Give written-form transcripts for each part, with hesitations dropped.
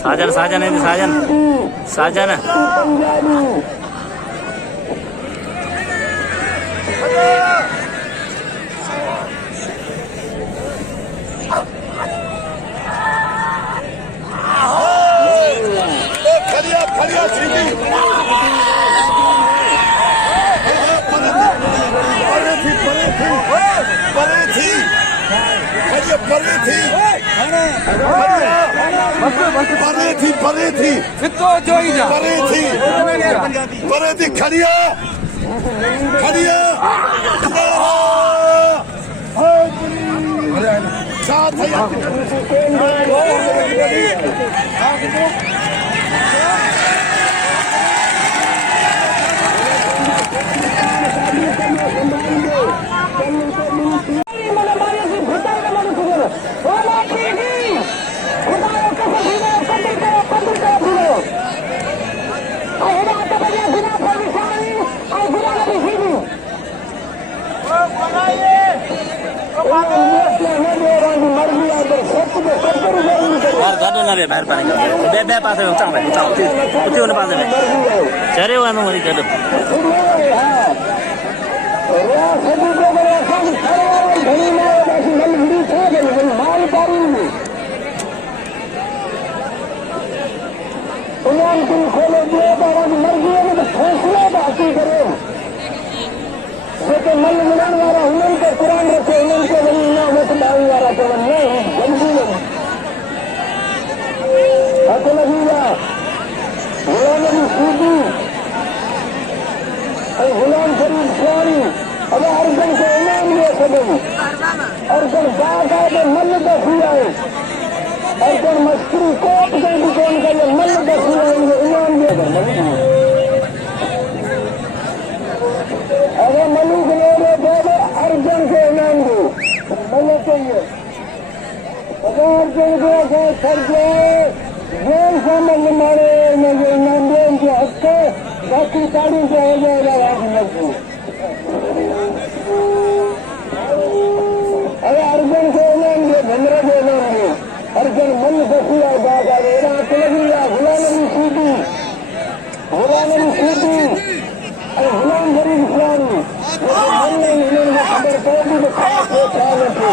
साजन साजन है साजन साजन खड़िया खड़िया गार्डन ना बाहर पानी का बे पास है चांग भाई चांग उठी होने पास है चरे हुआ ना मरी कर गुलाम फरीद स्वामी अब अर्जन को इनाम दिए सकेंगे अर्जन बाकायदे मल दसी आए अर्जन मस्करी कोट के दुकान का ये मल दसी आएंगे इनाम दिए अगर मलू के लिए अर्जन को इनाम दो मल चाहिए अगर अर्जन को सर जाए जेल सामने मारे मुझे इनाम दे उनके हक से बाकी ताड़ी से हो जाएगा अरे अर्जन को इनाम दिए भंडरा को इनाम दिए अर्जन मन दसी और बाबा मेरा तिलगिया गुलाम सीधी अरे गुलाम फरीद इस्लामी मन ने इन्होंने खबर पड़ी तो खास हो चाहे थे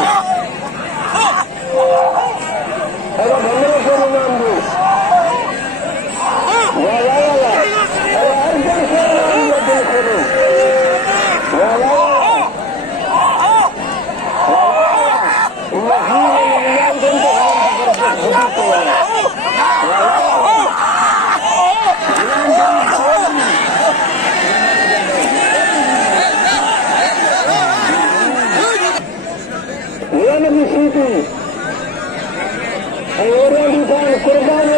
अरे भंडरा को इनाम दिए कुर्बान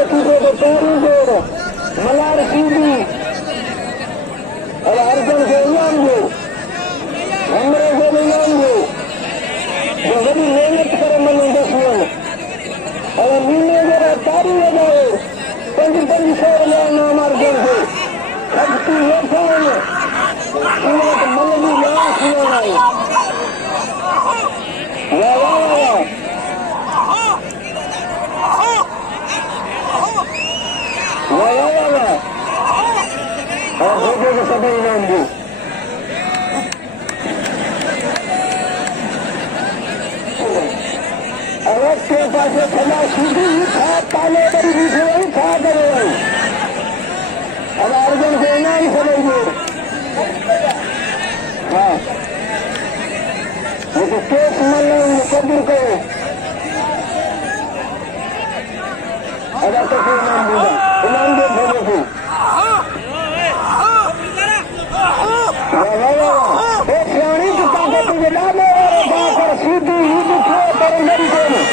मलार सीधी और अर्जन को इनाम दो हमरे को इनाम दो जो बड़ी मेहनत करे मन दस और नीले जरा तारी लगाओ 500 नाम अर्जन से शक्ति ऐसा है मन भी नाम सुना और होगे तो सभी इनाम दो अवध के पास खड़ा सीधी ही था ताले बड़ी बीठे वही था करे वही अब अर्जन को इनाम समझिए हाँ लेकिन केस मल्ल मुकदर करो अगर तो फिर इनाम दूंगा इनाम दे भेजो फिर सीधी Hadi